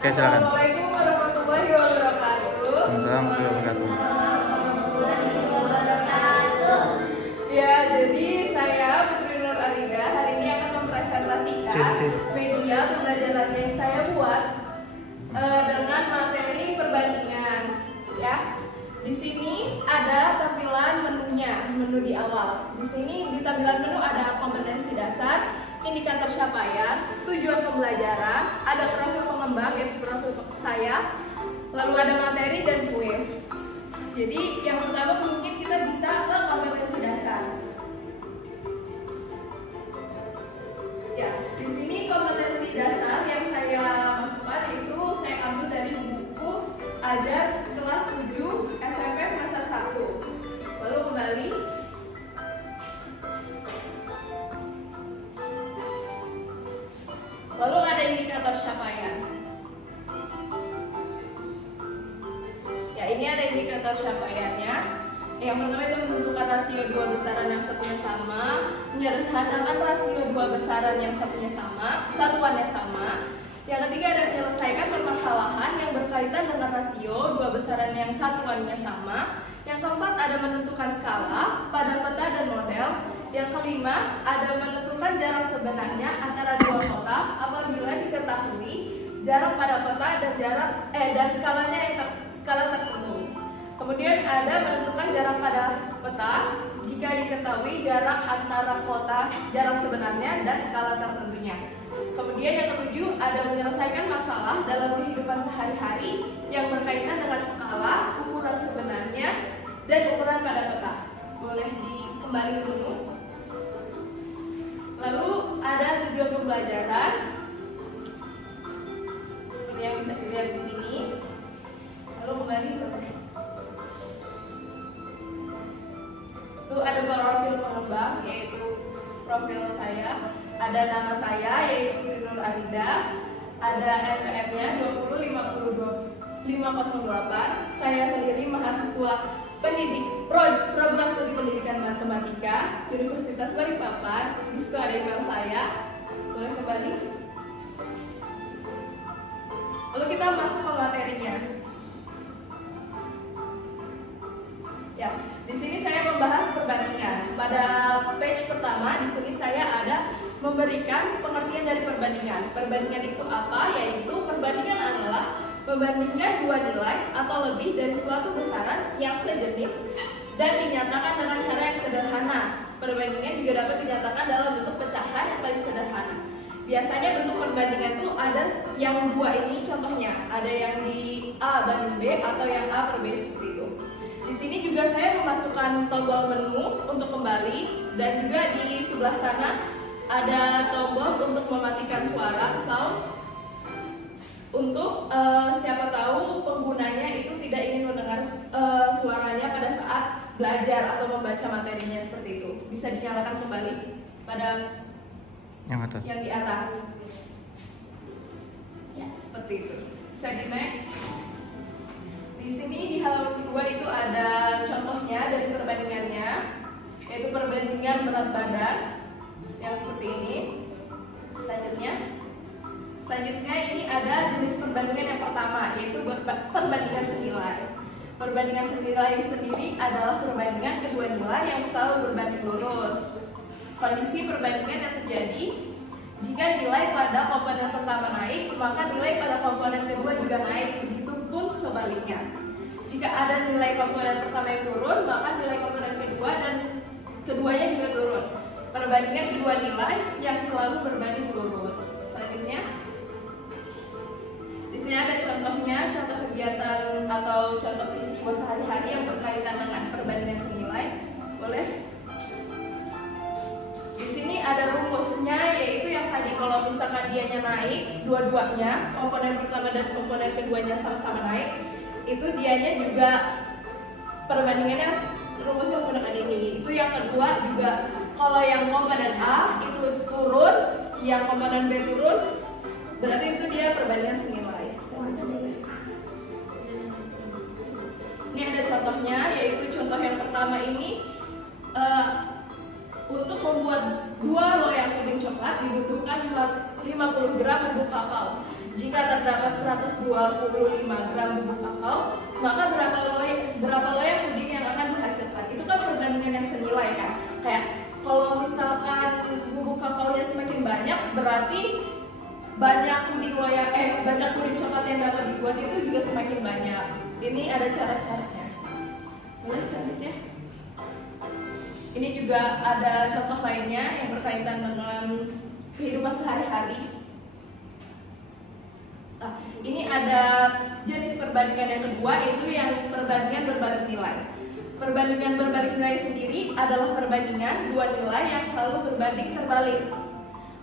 Oke, silakan. Assalamualaikum warahmatullahi wabarakatuh. Assalamualaikum warahmatullahi wabarakatuh. Ya, jadi saya Putri Nur Arida hari ini akan mempresentasikan media pembelajaran yang saya buat dengan materi perbandingan. Ya, di sini ada tampilan menunya, menu di awal. Di sini di tampilan menu ada kompetensi dasar, indikator capaian, tujuan pembelajaran, ada profil pengembang yaitu profil saya, lalu ada materi dan kuis. Jadi yang pertama mungkin kita bisa ke kompetensi dasar. Ya, di sini kompetensi dasar yang saya masukkan itu saya ambil dari buku Ajar kelas 7 SMP semester 1. Lalu kembali. Lalu ada indikator capaian. Ya, ini ada indikator capaiannya. Yang pertama itu menentukan rasio dua besaran yang satunya sama, menyederhanakan rasio dua besaran yang satunya sama, satuan yang sama. Yang ketiga ada menyelesaikan permasalahan yang berkaitan dengan rasio dua besaran yang satuannya sama. Yang keempat ada menentukan skala pada peta dan model. Yang kelima ada menentukan jarak sebenarnya antara dua kotak apabila diketahui jarak pada peta dan dan skalanya yang skala tertentu. Kemudian ada menentukan jarak pada peta jika diketahui jarak antara kotak, jarak sebenarnya dan skala tertentunya. Kemudian yang ketujuh ada menyelesaikan masalah dalam kehidupan sehari-hari yang berkaitan dengan skala, ukuran sebenarnya dan ukuran pada peta. Boleh dikembali ke menu. Lalu ada tujuan pembelajaran seperti yang bisa dilihat di sini. Lalu kembali ke itu ada profil pengembang yaitu profil saya, ada nama saya yaitu Putri Nur Arida, ada NPM-nya 20502 saya sendiri mahasiswa program studi pendidikan matematika Universitas Balikpapan. Di situ ada email saya. Boleh kembali. Lalu kita masuk ke materinya. Ya, di sini saya membahas perbandingan. Pada page pertama di sini saya ada memberikan pengertian dari perbandingan. Perbandingan itu apa? Yaitu perbandingan adalah membandingkan dua nilai atau lebih dari suatu besaran yang sejenis dan dinyatakan dengan cara yang sederhana. Perbandingan juga dapat dinyatakan dalam bentuk pecahan yang paling sederhana. Biasanya bentuk perbandingan itu ada yang dua ini contohnya, ada yang di A banding B atau yang A per B seperti itu. Di sini juga saya memasukkan tombol menu untuk kembali dan juga di sebelah sana ada tombol untuk mematikan suara sound untuk siapa tahu penggunanya itu tidak ingin mendengar suaranya pada saat belajar atau membaca materinya seperti itu. Bisa dinyalakan kembali pada yang di atas. Ya, seperti itu. Bisa di next. Di sini di halaman kedua itu ada contohnya dari perbandingannya, yaitu perbandingan berat badan yang seperti ini. Selanjutnya ini ada jenis perbandingan yang pertama, yaitu perbandingan senilai. Perbandingan senilai sendiri adalah perbandingan kedua nilai yang selalu berbanding lurus. Kondisi perbandingan yang terjadi jika nilai pada komponen pertama naik, maka nilai pada komponen kedua juga naik. Begitupun sebaliknya. Jika ada nilai komponen pertama yang turun, maka nilai komponen kedua dan keduanya juga turun. Perbandingan kedua nilai yang selalu berbanding lurus. Selanjutnya, di sini ada contohnya, contoh kegiatan atau contoh peristiwa sehari-hari yang berkaitan dengan perbandingan senilai. Boleh? Di sini ada rumusnya, yaitu yang tadi kalau misalkan dianya naik, dua-duanya, komponen pertama dan komponen keduanya sama-sama naik, itu dianya juga perbandingannya rumusnya menggunakan ini. Itu yang kedua juga, kalau yang komponen A itu turun, yang komponen B turun, berarti itu dia perbandingan senilai. Ini ada contohnya, yaitu contoh yang pertama ini untuk membuat 2 loyang puding coklat dibutuhkan 50 gram bubuk kapal. jika terdapat 125 gram bubuk kakao, maka berapa loyang puding yang akan dihasilkan. Itu kan perbandingan yang senilai kan. Kayak kalau misalkan bubuk kakaonya semakin banyak, berarti banyak puding coklat yang dapat dibuat itu juga semakin banyak. Ini ada cara-caranya. Mulai selanjutnya. Ini juga ada contoh lainnya yang berkaitan dengan kehidupan sehari-hari. Nah, ini ada jenis perbandingan yang kedua, yaitu yang perbandingan berbalik nilai. Perbandingan berbalik nilai sendiri adalah perbandingan dua nilai yang selalu berbanding terbalik.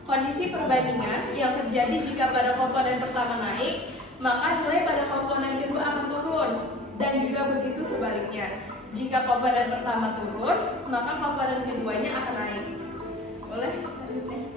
Kondisi perbandingan yang terjadi jika pada komponen pertama naik, maka nilai pada komponen kedua akan turun, dan juga begitu sebaliknya. Jika komponen pertama turun, maka komponen keduanya akan naik. Boleh selanjutnya.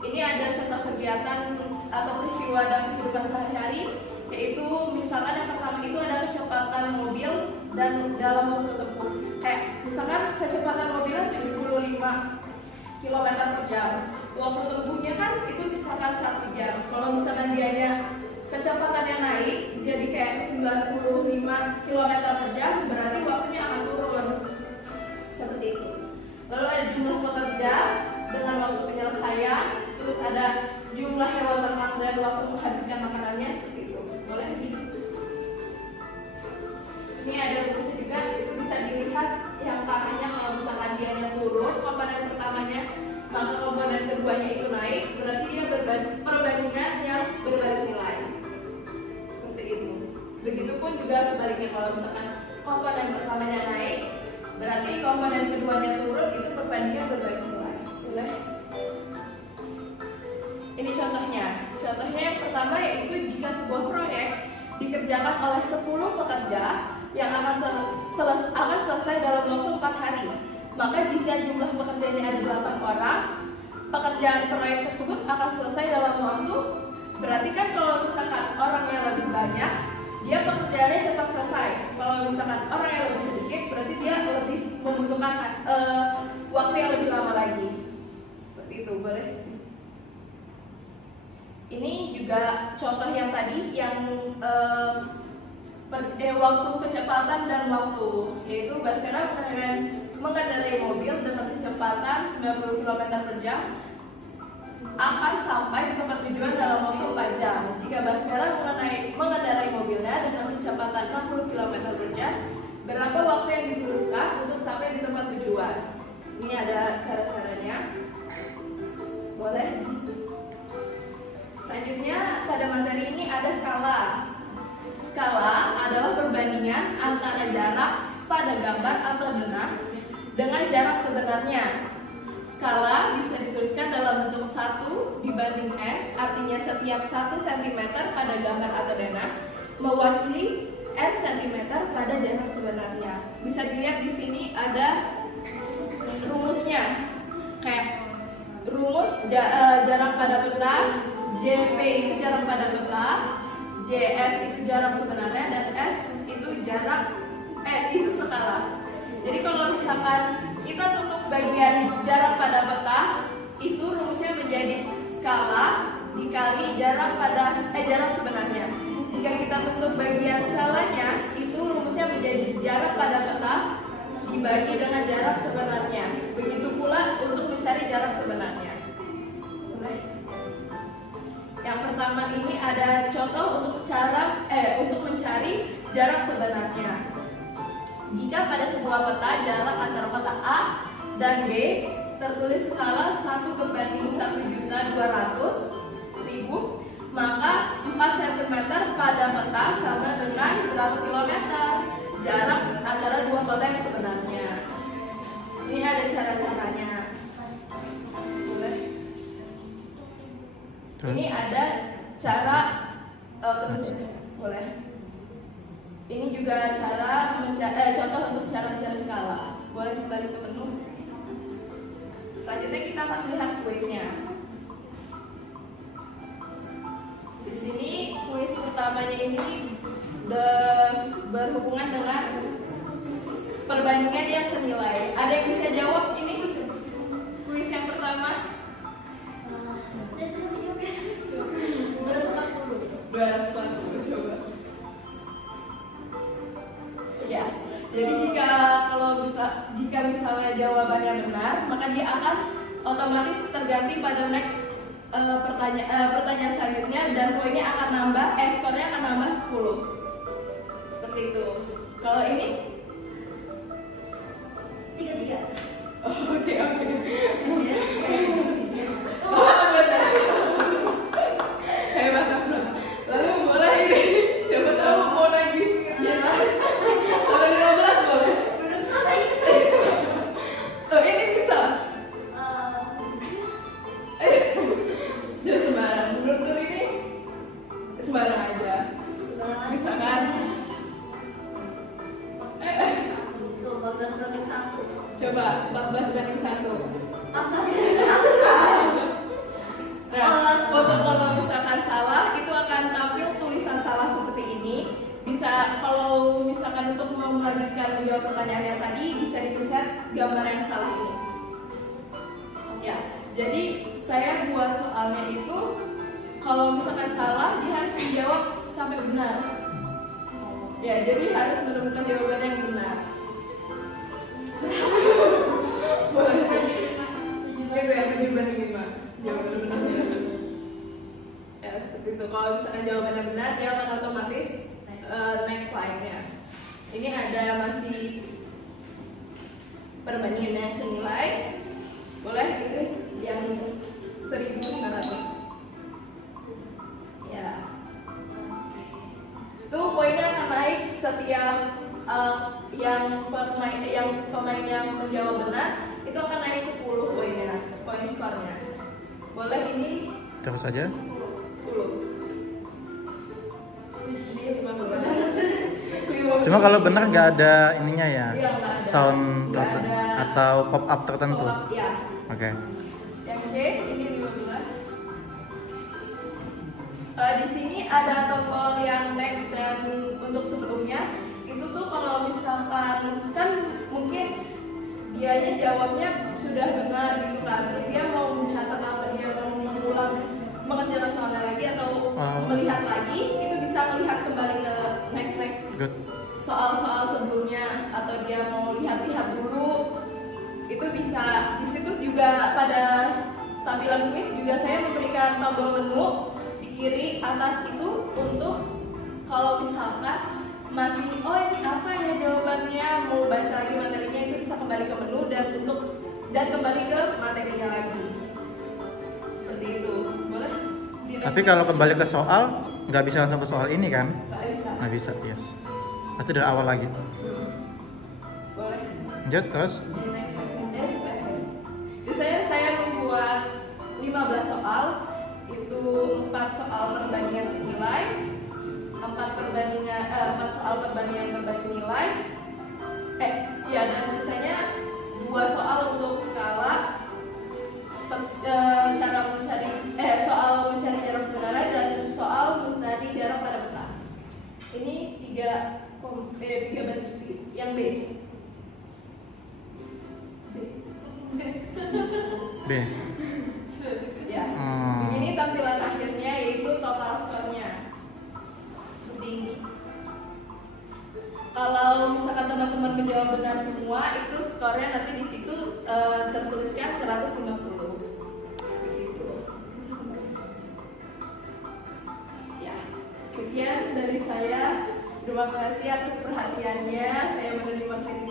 Ini ada contoh kegiatan atau peristiwa dalam kehidupan sehari-hari, yaitu misalkan yang pertama itu ada kecepatan mobil dan dalam waktu tempuh. Kayak misalkan kecepatan mobilnya 75 km per jam. Waktu tempuhnya kan itu misalkan 1 jam. Kalau misalkan dianya kecepatannya naik jadi kayak 95 km per jam, berarti waktunya akan turun. Seperti itu. Lalu ada jumlah pekerja dengan waktu penyelesaian, terus ada jumlah hewan ternak dan waktu menghabiskan makanannya, seperti itu. Boleh ini ada bukunya juga, itu bisa dilihat yang tangannya kalau misalkan dianya turun komponen pertamanya, maka komponen keduanya itu naik, berarti dia perbandingan yang berbalik nilai. Seperti itu. Begitupun juga sebaliknya, kalau misalkan komponen pertamanya naik, berarti komponen keduanya turun, itu perbandingan berbalik nilai. Boleh? Ini contohnya. Contohnya yang pertama yaitu jika sebuah proyek dikerjakan oleh 10 pekerja yang akan selesai dalam waktu 4 hari. Maka jika jumlah pekerjanya ada 8 orang, pekerjaan proyek tersebut akan selesai dalam waktu. Berarti kan kalau misalkan orang yang lebih banyak, dia pekerjaannya cepat selesai. Kalau misalkan orang yang lebih sedikit, berarti dia lebih membutuhkan waktu yang lebih lama lagi. Seperti itu, boleh? Ini juga contoh yang tadi yang waktu kecepatan dan waktu, yaitu Baskara mengendarai mobil dengan kecepatan 90 km per jam akan sampai di tempat tujuan dalam waktu 4 jam. Jika Baskara mengendarai mobilnya dengan kecepatan 60 km per jam, berapa waktu yang dibutuhkan untuk sampai di tempat tujuan? Ini ada cara-caranya. Boleh? Selanjutnya pada materi ini ada skala. Skala adalah perbandingan antara jarak pada gambar atau denah dengan jarak sebenarnya. Skala bisa dituliskan dalam bentuk 1 dibanding n, artinya setiap 1 cm pada gambar atau denah mewakili n cm pada jarak sebenarnya. Bisa dilihat di sini ada rumusnya. Kayak rumus jarak pada peta, JP itu jarak pada peta, JS itu jarak sebenarnya, dan S itu jarak itu skala. Jadi kalau misalkan kita tutup bagian jarak pada peta, itu rumusnya menjadi skala dikali jarak pada jarak sebenarnya. Jika kita tutup bagian skalanya, itu rumusnya menjadi jarak pada peta dibagi dengan jarak sebenarnya. Begitu pula untuk mencari jarak sebenarnya. Yang pertama ini ada contoh untuk mencari jarak sebenarnya. Jika pada sebuah peta jarak antara peta A dan B tertulis skala 1/1.200.000, maka 4 cm pada peta sama dengan berapa kilometer jarak antara dua kota yang sebenarnya. Ini ada cara-caranya. Ini ada cara terus boleh. Ini juga contoh untuk cara mencari skala. Boleh kembali ke menu. Selanjutnya kita akan melihat kuisnya. Di sini kuis pertamanya ini berhubungan dengan perbandingan yang senilai. Ada yang bisa jawab ini? Kuis yang pertama. Udah sempat jawabannya benar, maka dia akan otomatis terganti pada next pertanyaan selanjutnya, dan poinnya akan nambah, skornya akan nambah 10. Seperti itu. Kalau ini 3-3. oke. Hebat Afra. Lalu boleh ini, siapa tahu mau nagih sampai 15 boleh. Belum selesai. Oh, ini bisa. Jangan sembarang. Menurut lu ini sembarang aja. Bisa kan? Tuh, 14-1. Coba 14/1. Apa sih? 1. Nah, kalau misalkan salah, itu akan tampil tulisan salah seperti ini. Bisa, kalau misalkan untuk melanjutkan menjawab pertanyaan yang tadi, bisa dipencet gambar yang salah ini. Ya, jadi saya buat soalnya itu, kalau misalkan salah, dia harus menjawab sampai benar. Ya, jadi harus menemukan jawaban yang benar. Boleh. Itu yang 7/5. Jawaban benar. Ya, seperti itu. Kalau misalkan jawabannya benar, dia akan otomatis next slide-nya. Ini ada masih perbandingan yang senilai. Boleh ini yang 1.900. Ya. Itu poinnya akan naik setiap yang pemain yang menjawab benar itu akan naik 10 poinnya, poin skornya. Boleh ini Terus aja. 10. Ini 15. Cuma kalau benar nggak ada ininya ya, Iya, nggak ada. sound Nggak ada. atau pop up tertentu. Pop up, ya. Oke. Yang C ini 15. Di sini ada tombol yang next dan untuk sebelumnya itu tuh kalau misalkan kan mungkin dianya jawabnya sudah benar gitu kan, terus dia mau mencatat apa, dia mau mengulang mengerjakan soalnya lagi atau melihat lagi, itu bisa melihat kembali ke next Good. soal-soal sebelumnya, atau dia mau lihat-lihat dulu, itu bisa. Di situ juga pada tampilan kuis juga saya memberikan tombol menu di kiri atas itu untuk kalau misalkan masih ini apa ya jawabannya, mau baca lagi materinya, itu bisa kembali ke menu dan kembali ke materinya lagi. Seperti itu. Boleh? Tapi kalau kembali ke soal, nggak bisa langsung ke soal ini kan? Nggak bisa. Nggak bisa, yes. Pasti dari awal lagi. Boleh. Lanjut terus. Di next. Di saya membuat 15 soal, itu 4 soal perbandingan senilai, 4 soal perbandingan berbagi nilai, dan sisanya 2 soal untuk skala, cara mencari soal mencari jarak sebenarnya, dan soal mencari jarak pada peta. Ini 3 bentuk yang B. B. Ya. Begini tampilan akhirnya, yaitu total skornya. Seperti ini. Kalau misalkan teman-teman menjawab benar semua, itu skornya nanti di situ tertuliskan 150. Begitu. Ya. Sekian dari saya. Terima kasih atas perhatiannya. Saya menerima kritik